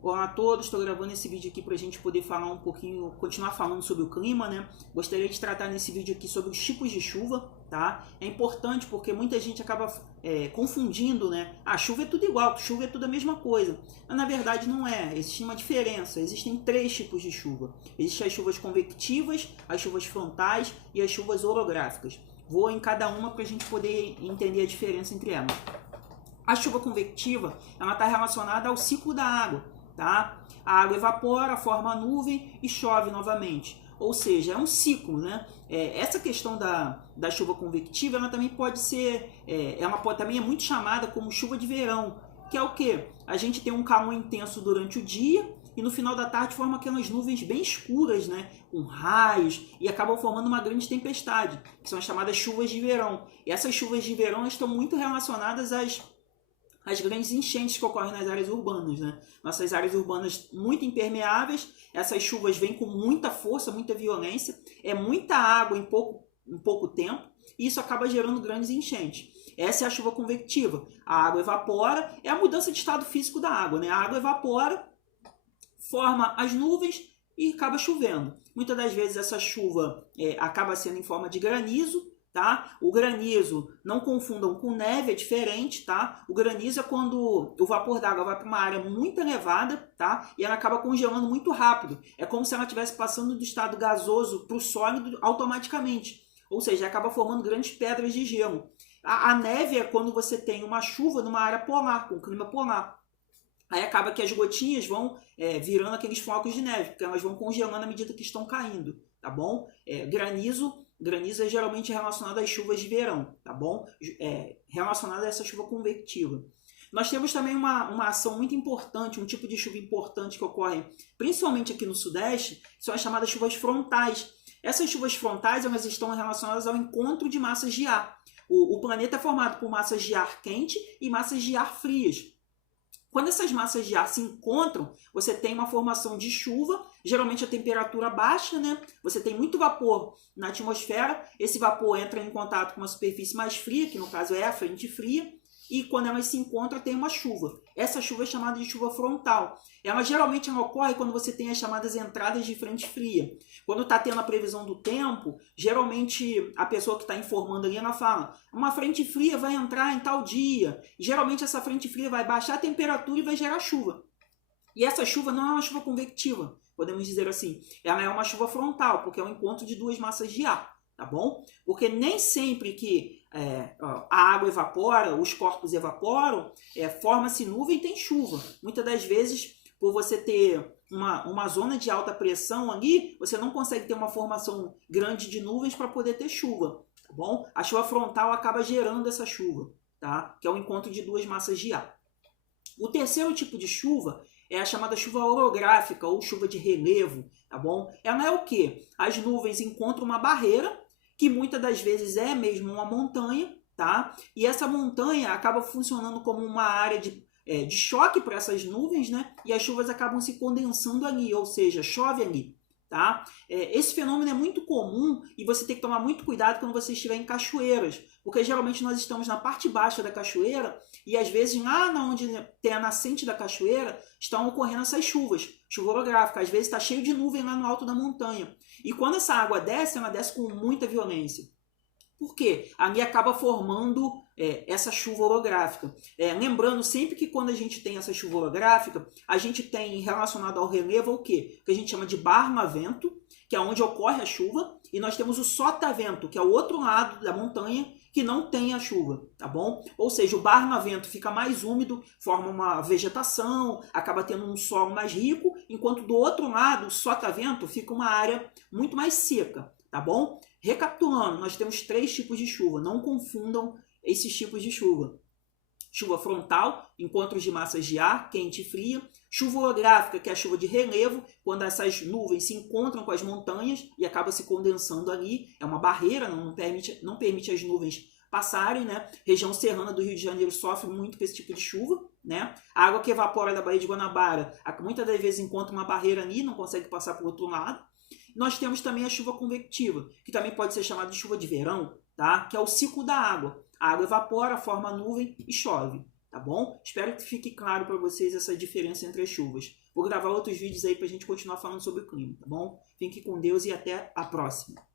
Olá a todos, estou gravando esse vídeo aqui para a gente poder falar um pouquinho, continuar falando sobre o clima, né? Gostaria de tratar nesse vídeo aqui sobre os tipos de chuva, tá? É importante porque muita gente acaba confundindo, né? Ah, chuva é tudo igual, chuva é tudo a mesma coisa. Mas na verdade não é, existe uma diferença, existem três tipos de chuva. Existem as chuvas convectivas, as chuvas frontais e as chuvas orográficas. Vou em cada uma para a gente poder entender a diferença entre elas. A chuva convectiva, ela está relacionada ao ciclo da água, tá? A água evapora, forma a nuvem e chove novamente. Ou seja, é um ciclo, né? Essa questão da chuva convectiva, ela também pode ser, também é muito chamada como chuva de verão, que é o quê? A gente tem um calor intenso durante o dia e no final da tarde forma aquelas nuvens bem escuras, né? Com raios e acabam formando uma grande tempestade, que são as chamadas chuvas de verão. E essas chuvas de verão estão muito relacionadas às grandes enchentes que ocorrem nas áreas urbanas, né? Nossas áreas urbanas muito impermeáveis, essas chuvas vêm com muita força, muita violência, é muita água em pouco tempo, e isso acaba gerando grandes enchentes. Essa é a chuva convectiva. A água evapora, é a mudança de estado físico da água, né? A água evapora, forma as nuvens e acaba chovendo. Muitas das vezes essa chuva acaba sendo em forma de granizo, tá? O granizo, não confundam com neve, é diferente, tá? O granizo é quando o vapor d'água vai para uma área muito elevada, tá? E ela acaba congelando muito rápido. É como se ela estivesse passando do estado gasoso para o sólido automaticamente. Ou seja, acaba formando grandes pedras de gelo. A neve é quando você tem uma chuva numa área polar, com clima polar. Aí acaba que as gotinhas vão virando aqueles flocos de neve, porque elas vão congelando à medida que estão caindo, tá bom? Granizo é geralmente relacionado às chuvas de verão, tá bom? Relacionado a essa chuva convectiva. Nós temos também uma ação muito importante, um tipo de chuva importante que ocorre principalmente aqui no Sudeste, que são as chamadas chuvas frontais. Essas chuvas frontais elas estão relacionadas ao encontro de massas de ar. O planeta é formado por massas de ar quente e massas de ar frias. Quando essas massas de ar se encontram, você tem uma formação de chuva, geralmente a temperatura baixa, né? Você tem muito vapor na atmosfera, esse vapor entra em contato com uma superfície mais fria, que no caso é a frente fria, e quando elas se encontram tem uma chuva. Essa chuva é chamada de chuva frontal. Ela geralmente ocorre quando você tem as chamadas entradas de frente fria. Quando está tendo a previsão do tempo, geralmente a pessoa que está informando ali, ela fala, uma frente fria vai entrar em tal dia. E geralmente essa frente fria vai baixar a temperatura e vai gerar chuva. E essa chuva não é uma chuva convectiva, podemos dizer assim. Ela é uma chuva frontal, porque é um encontro de duas massas de ar, tá bom? Porque nem sempre que a água evapora, os corpos evaporam, forma-se nuvem e tem chuva. Muitas das vezes, por você ter uma zona de alta pressão ali, você não consegue ter uma formação grande de nuvens para poder ter chuva, tá bom? A chuva frontal acaba gerando essa chuva, tá? Que é o encontro de duas massas de ar. O terceiro tipo de chuva é a chamada chuva orográfica ou chuva de relevo, tá bom? Ela é o quê? As nuvens encontram uma barreira, que muitas das vezes é mesmo uma montanha, tá? E essa montanha acaba funcionando como uma área de choque para essas nuvens, né? E as chuvas acabam se condensando ali, ou seja, chove ali, tá? Esse fenômeno é muito comum e você tem que tomar muito cuidado quando você estiver em cachoeiras, porque geralmente nós estamos na parte baixa da cachoeira e às vezes lá onde tem a nascente da cachoeira estão ocorrendo essas chuvas, chuva orográfica, às vezes está cheio de nuvem lá no alto da montanha. E quando essa água desce, ela desce com muita violência. Por quê? Ali acaba formando essa chuva orográfica. Lembrando sempre que quando a gente tem essa chuva orográfica, a gente tem relacionado ao relevo o quê? O que a gente chama de barlavento, que é onde ocorre a chuva, e nós temos o sotavento, que é o outro lado da montanha, que não tem a chuva, tá bom? Ou seja, o barlavento fica mais úmido, forma uma vegetação, acaba tendo um solo mais rico, enquanto do outro lado, o sotavento fica uma área muito mais seca, tá bom? Recapitulando, nós temos três tipos de chuva, não confundam esses tipos de chuva. Chuva frontal, encontros de massas de ar, quente e fria. Chuva orográfica, que é a chuva de relevo, quando essas nuvens se encontram com as montanhas e acaba se condensando ali. É uma barreira, não permite as nuvens passarem, né? Região serrana do Rio de Janeiro sofre muito com esse tipo de chuva, né? A água que evapora da Baía de Guanabara, muitas das vezes encontra uma barreira ali, não consegue passar para o outro lado. Nós temos também a chuva convectiva, que também pode ser chamada de chuva de verão, tá? Que é o ciclo da água. A água evapora, forma a nuvem e chove. tá bom? Espero que fique claro para vocês essa diferença entre as chuvas. Vou gravar outros vídeos aí para a gente continuar falando sobre o clima, tá bom? Fique com Deus e até a próxima.